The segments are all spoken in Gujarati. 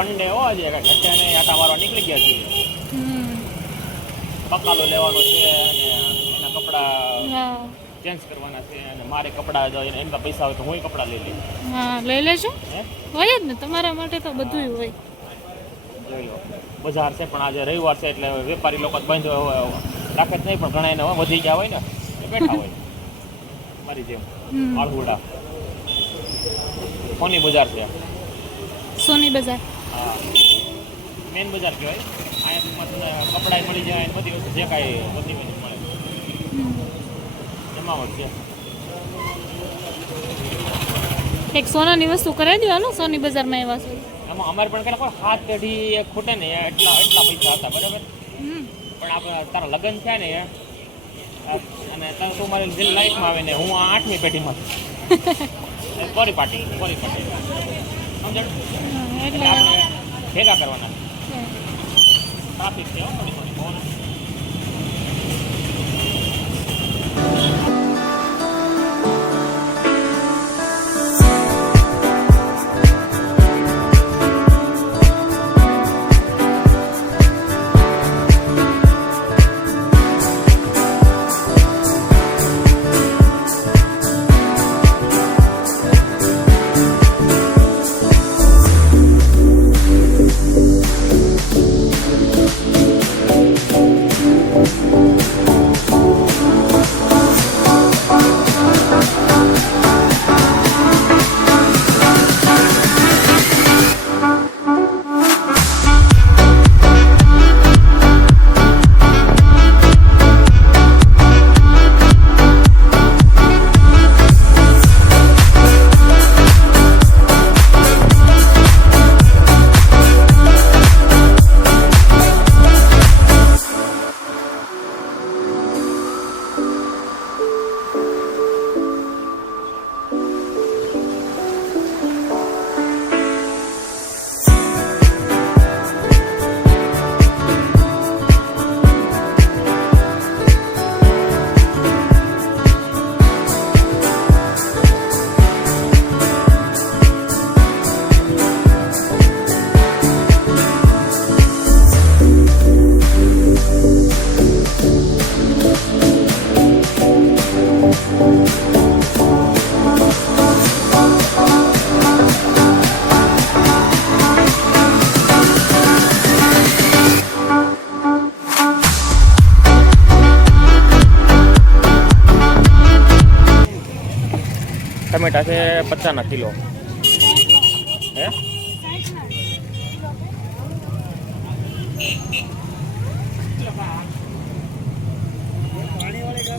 સન્ડે હો આજે ઘટે ને આટા મારવા નીકળી ગયા છીએ. બકાલો લેવાનો છે અને એના કપડા ચેન્જ કરવાના છે અને મારે કપડા જો એમના પૈસા હોય તો હું કપડા લઈ લઈશ. હા લઈ લેજો. હોય જ ને તમારા માટે તો બધું હોય. જોઈ લો બજાર છે પણ આજે રવિવાર છે એટલે વેપારી લોકો બંધ રાખે જ નહીં પણ ઘણા એને વધી ગયા હોય ને એ બેઠા હોય મારી જેમ આળહુડા. સોની બજાર છે. સોની બજાર હા મેન બજાર કહેવાય. અહીંયા કપડાં મળી જાય બધી વસ્તુ જે કાંઈ બધી વસ્તુ મળે જમાવટ છે. એક સોનાની વસ્તુ કરાવી દો હાલો સોની બજારમાં એવા છે. એમાં અમારે પણ કેટલા હાથ પેઢી ખૂટે ને એટલા પૈસા હતા બરાબર. પણ આપણે તારા લગ્ન થયા ને અને તું મારી દિલ લાઈફમાં આવે ને હું આ 8મી પેઢીમાં કોરી પાર્ટી સમજણ એટલે આપણે ભેગા કરવાના. ટ્રાફિક છે થોડી થોડી બહુ. ટમેટા છે 50 કિલો. હે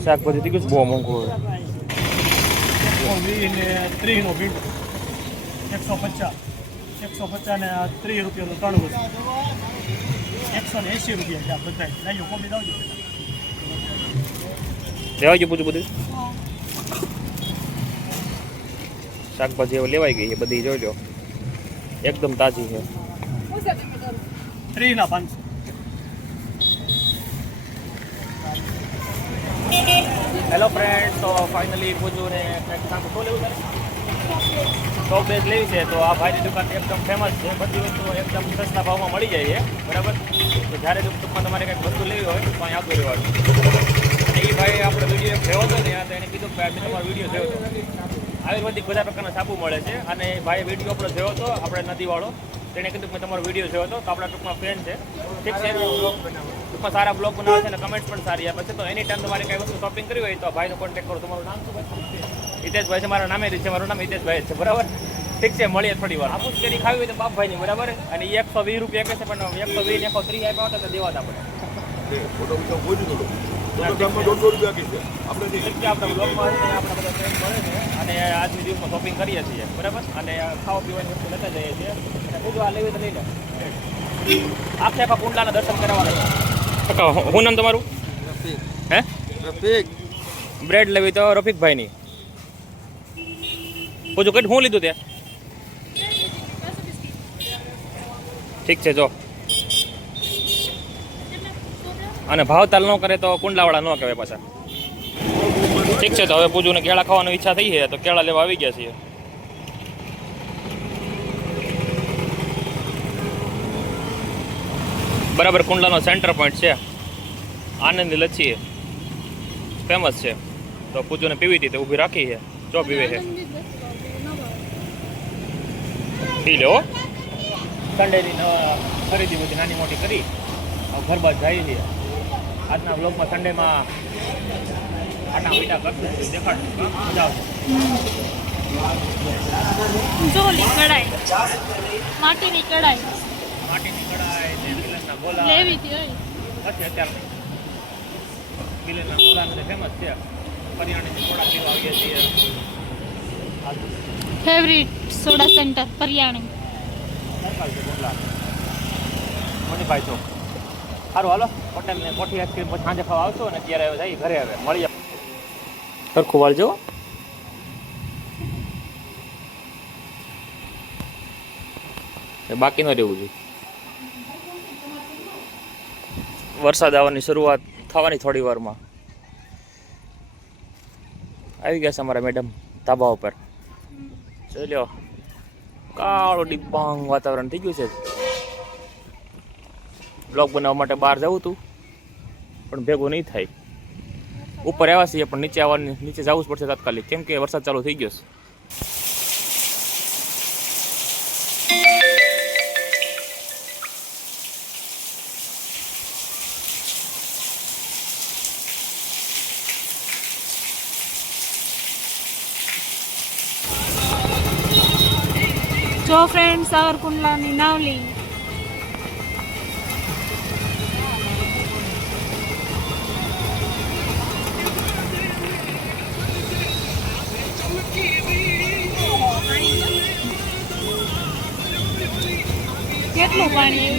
શાકભાજી થઈ ગયું બહુ મોંઘું. 30 નો ભીંડો 150 ને 30 રૂપિયાનું 3 વસ્તુ 180 રૂપિયા છે બધા. લાઈઓ કોબી દાવજો લેવાઈ ગયું બધું શાકભાજી હવે લેવાઈ ગઈ છે બધી. જોઈ લો એકદમ તાજી છે. 30 ના 500. હેલો ફ્રેન્ડ, તો ફાઇનલી પૂજુને કંઈક સાંભળો તો લેવું છે. ટોપ બેઝ લેવી છે તો આ ભાઈની દુકાન એકદમ ફેમસ છે. બધી વસ્તુ એકદમ સસ્તા ભાવમાં મળી જાય છે બરાબર. તો જ્યારે ટૂંકમાં તમારે કંઈક વસ્તુ લેવી હોય તો અહીં આવતું રહેવાનું. અને એ ભાઈ આપણે વિડીયો જોયો હતો ને તો એને કીધું કે મેં તમારો વિડીયો જોયો હતો. આયુર્વેદિક બધા પ્રકારના સાબુ મળે છે અને ભાઈ વિડીયો આપણો જોયો હતો આપણે નદીવાળો. તેણે કીધું કે મેં તમારો વિડીયો જોયો હતો તો આપણા ટૂંકમાં ફેન છે. ઠીક છે, ટૂંકમાં સારા બ્લોગ બનાવે છે અને કમેન્ટ્સ પણ સારી આપે છે. તો એની ટાઈમ તમારે કંઈ વસ્તુ શોપિંગ કરવી હોય તો ભાઈનો કોન્ટેક્ટ કરો. તમારું નામ શું ભાઈ? હિતેશભાઈ છે મારા નામે છે. મારું નામ હિતેશભાઈ છે બરાબર. ઠીક છે, મળીએ થોડી વાર. હાફૂસ કેરી ખાવી હોય તો બાપભાઈની બરાબર. અને 120 રૂપિયા કહે છે પણ 120 130 આપ્યા હતા તો દેવા આપણે અને આજની દિવસમાં શોપિંગ કરીએ છીએ બરાબર. અને ખાવા પીવાની વસ્તુ લેતા જઈએ છીએ. અને પૂજવા લેવી તો લઈ લે. આખે આખા કુંડલાના દર્શન કરાવવાના. શું નામ તમારું? હે રફીક. બ્રેડ લેવી તો રફીકભાઈની. પૂછું કઈ શું લીધું ત્યાં? ઠીક છે જો. અને ભાવતાલ ન કરે તો કુંડલાવાળા ન કહેવાય પાછા. ઠીક છે, તો હવે પૂજુને કેળા ખાવાની ઈચ્છા થઈ છે તો કેળા લેવા આવી ગયા છીએ. બરાબર કુંડલાનો સેન્ટર પોઈન્ટ છે. આનંદની લચ્છી ફેમસ છે, તો પૂજોને પીવી હતી તો ઊભી રાખી છે. જો પીવે છે, પી લો. સન્ડેની ખરીદી બધી નાની મોટી કરી ઘર બાદ જાય છે. આજના બ્લોગમાં સન્ડેમાં આટા મીઠા કરશે, દેખાડ મજા આવશે. જો ઓલી કડાઈ, માટીની કડાઈ માટીની કડાઈ ને મિલનના ગોલા લેવી હતી હોય. નથી અત્યારે મિલનના ગોલા ફેમસ છે. કરિયાણાની થોડા પીવા આવીએ છીએ. ફેવરિટ સોડા સેન્ટર પરિયાણી. સરકાર છે ગોલા મનીભાઈ ચોક. સારું હાલો, હોટેલને મોટી આઈસ્ક્રીમ પછી સાંજે ખાવા આવશો અને અત્યારે જઈ ઘરે હવે મળી જાય. સરખું વાળજો. બાકી ન રહેવું જોઈએ. વરસાદ આવવાની શરૂઆત થવાની થોડી વારમાં. આવી ગયા છે અમારા મેડમ ધાબા ઉપર. ચલ્યો, કાળો ડિબાંગ વાતાવરણ થઈ ગયું છે. બ્લોગ બનાવવા માટે બહાર જવું હતું પણ ભેગું નહીં થાય. ઉપર આવ્યા છીએ પણ નીચે આવવાની, નીચે જવું જ પડશે તાત્કાલિક, કેમ કે વરસાદ ચાલુ થઈ ગયો છે. જો ફ્રેન્ડ સાવરકુંડલાની નાવલી. કેટલું પાણી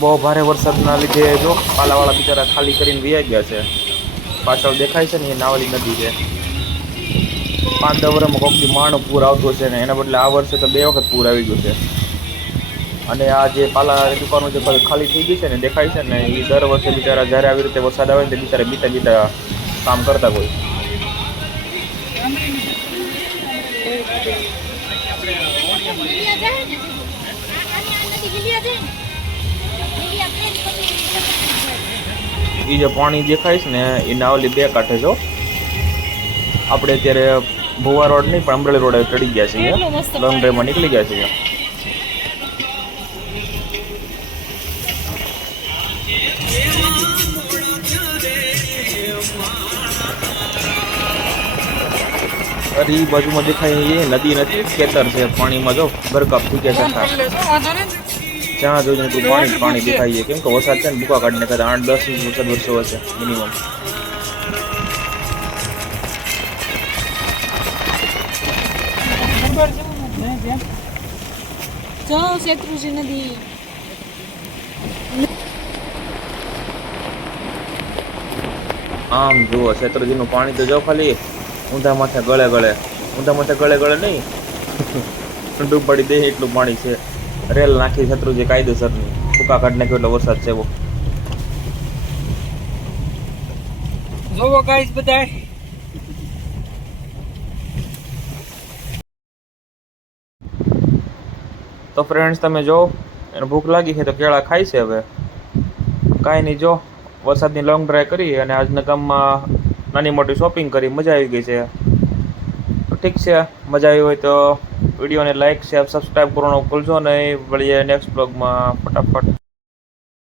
બહુ ભારે વરસાદના લીધે જો પાલાવાળા બિચારા ખાલી કરીને વિયાઈ ગયા છે. પાછળ દેખાય છે ને એ નાવલી નદી છે. 5-10 વર્ષમાં કોકથી માણો પૂર આવતો છે ને એના બદલે આ વર્ષે તો 2 વખત પૂર આવી ગયું છે. અને આ જે પાલાની દુકાનો જે ખાલી થઈ ગઈ છે ને દેખાય છે ને એ દર વર્ષે બિચારા જ્યારે આવી રીતે વરસાદ આવે ને તે બિચારા બીતા કામ કરતા કોઈ. એ જે પાણી દેખાય છે ને એ નાવલી 2 કાંઠે જો. આપણે અત્યારે ભુવા રોડ નહીં પણ અમરેલી રોડ ચડી ગયા છીએ, લોંગ ડ્રાઈવમાં નીકળી ગયા છીએ. અરે એ બાજુમાં દેખાય એ નદી નથી, ખેતર છે. પાણીમાં જો બરકાપ થઈ ગયા છે. જ્યાં જોઈને તું પાણી દેખાય છે. કેમ કે વરસાદ છે ને ભૂકા કાઢીને કદાચ 8-10 વર્ષો હશે મિનિમમ. જો શેત્રુજી નદી. આમ જુઓ શેત્રુજીનું પાણી તો જો ખાલી ઊંધા માથે ગળે નહીં ડૂબાડી દે એટલું પાણી છે. રેલ નાખી શેત્રુજી કાયદેસરની. ભૂકા કાઢ નાખ્યો એટલે વરસાદ છે એવો. જોવો ગાઈસ બધાય. તો ફ્રેન્ડ્સ તમે જો એને ભૂખ લાગી છે તો કેળા ખાય છે. હવે કાંઈ નહીં, જો વરસાદની લોંગ ડ્રાઈવ કરી અને આજના ગામમાં નાની મોટી શોપિંગ કરી, મજા આવી ગઈ છે. તો ઠીક છે, મજા આવી હોય તો વિડીયોને લાઇક શેર સબસ્ક્રાઈબ કરવાનું ભૂલશો નહીં. મળીએ નેક્સ્ટ બ્લોગમાં ફટાફટ.